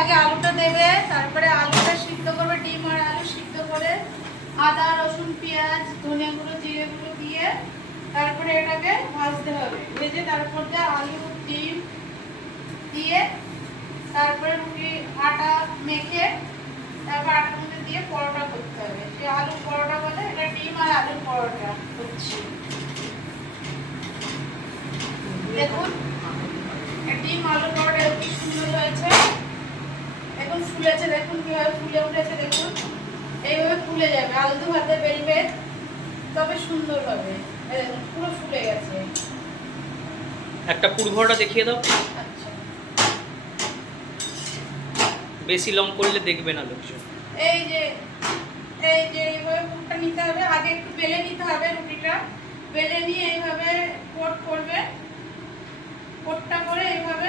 আগে আলুটা দেবে, তারপরে আলুটা সিদ্ধ করবে, ডিম আর আলু সিদ্ধ করে আদা রসুন পেঁয়াজ ধনে গুঁড়ো জিরে গুঁড়ো দিয়ে তারপরে এটাকে ভাজতে হবে। ভেজে তারপর দিয়ে আলু ডিম দিয়ে তারপরে রুটি আটা মেখে তারপর আটার মধ্যে দিয়ে পরোটা করতে হবে। সে আলুর পরোটা বলে, এটা ডিম আর আলুর পরোটা হচ্ছে। দেখুন ডিম আলুর পরোটা কি সুন্দর হয়েছে, এখন ফুলেছে, দেখুন কিভাবে ফুলে উঠেছে। দেখুন এইভাবে ফুলে যাবে, আলু ভাতে বেলবে তবে সুন্দর হবে। দেখুন পুরো ফুলে গেছে। একটা পুরভরা দেখিয়ে দাও। আচ্ছা, বেশি লং করলে দেখবে না লোকজন। এই যে এইভাবে পুরটা নিতে হবে, আগে একটু বেলে নিতে হবে রুটিটা, বেলে নিয়ে এইভাবে কোট করবে, কোটটা করে এইভাবে